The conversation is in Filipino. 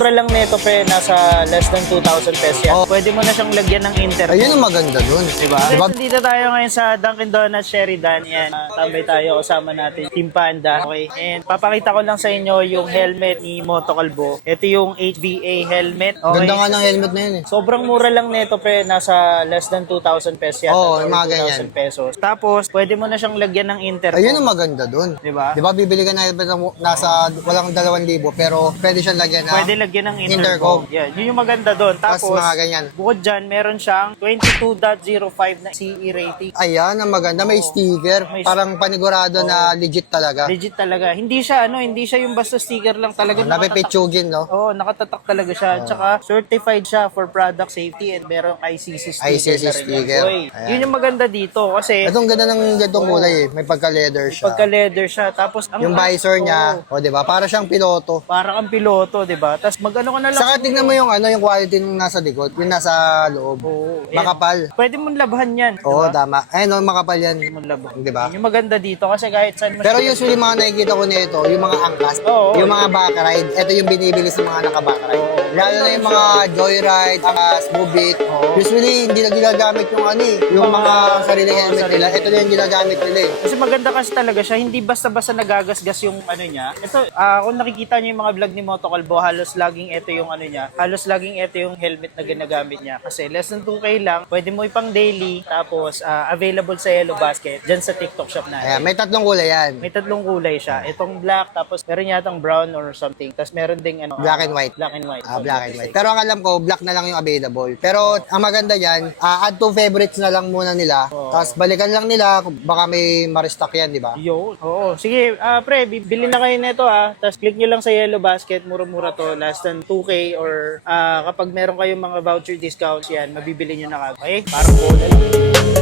Mura lang nito pre, nasa less than 2,000 pesos yan. Pwede mo na siyang lagyan ng intercom. Ayun ang maganda dun. Diba? Dito tayo ngayon sa Dunkin Donuts Sheridan. Yan, tambay tayo kasama natin Team Panda. Okay, and papakita ko lang sa inyo yung helmet ni Moto Kalbo. Ito yung HVA helmet. Okay. Ganda nga ng helmet na yun eh. Sobrang mura lang nito pre, nasa less than 2,000 pesos yan. Oo, yung mga ganyan. Pesos. Tapos, pwede mo na siyang lagyan ng intercom. Ayun ang maganda dun. Diba? Diba bibili ka na nasa walang 2,000 pero pwede siyang lagyan na Pwede lagyan ng intercom. Yan, yun yung maganda doon. Tapos Tapos, mga ganyan. bukod dyan, meron siyang 22.05 na CE rating. Ayan, ang maganda. May sticker. May Parang panigurado na legit talaga. Legit talaga. Hindi siya hindi siya yung basta sticker lang talaga. Napipitsugin, no? Oo, nakatatak talaga siya. Tsaka certified siya for product safety and merong ICC sticker. ICC na rin yan. sticker. Oy, Ayan. yun yung maganda dito kasi Itong ganda ng gantong kulay eh. May pagka-leather siya. pagka-leather siya. Tapos Yung visor niya, o diba? Para siyang piloto. Parang ang piloto, 'di ba? Tapos magano ka na lang. Saka tingnan mo yung yung quality ng nasa likod, yung nasa loob. Oo. Makapal. Pwede mong labhan 'yan. Oo, tama. Ayun, makapal yan. Pwede mong labhan. Diba? Yun yung maganda dito kasi kahit saan mo Pero usually mga nakikita ko nito, yung mga angkas, Oo. yung mga backride, ito yung binibili sa mga naka-backride. Lalo na yung mga joyride, angkas, move-it. Usually hindi na ginagamit yung mga sarili helmet nila. Ito na yung ginagamit nila eh. Kasi maganda kasi talaga siya, hindi basta-basta nagagasgas yung niya. Ito, kung nakikita niyo yung mga vlog ni Moto Kalbo, halos laging ito yung niya. Halos laging ito yung helmet na ginagamit niya. Kasi less than 2K lang, pwede mo ipang daily, tapos available sa Yellow Basket, dyan sa TikTok shop na. Ayan, may tatlong kulay yan. May tatlong kulay siya. Itong black, tapos meron yatang brown or something. Tapos meron ding Black and white. Black and white. Black and white. Pero ang alam ko, black na lang yung available. Pero ang maganda yan, add to favorites na lang muna nila. Tapos balikan lang nila, baka may ma-restock yan, di ba? Yo, oo. Sige, pre, bibili na kayo nito Tapos click nyo lang sa Yellow Basket, mura-mura to, less than 2K or kapag meron kayong mga voucher discounts yan, mabibili nyo na kagad. Okay? Parang bola lang.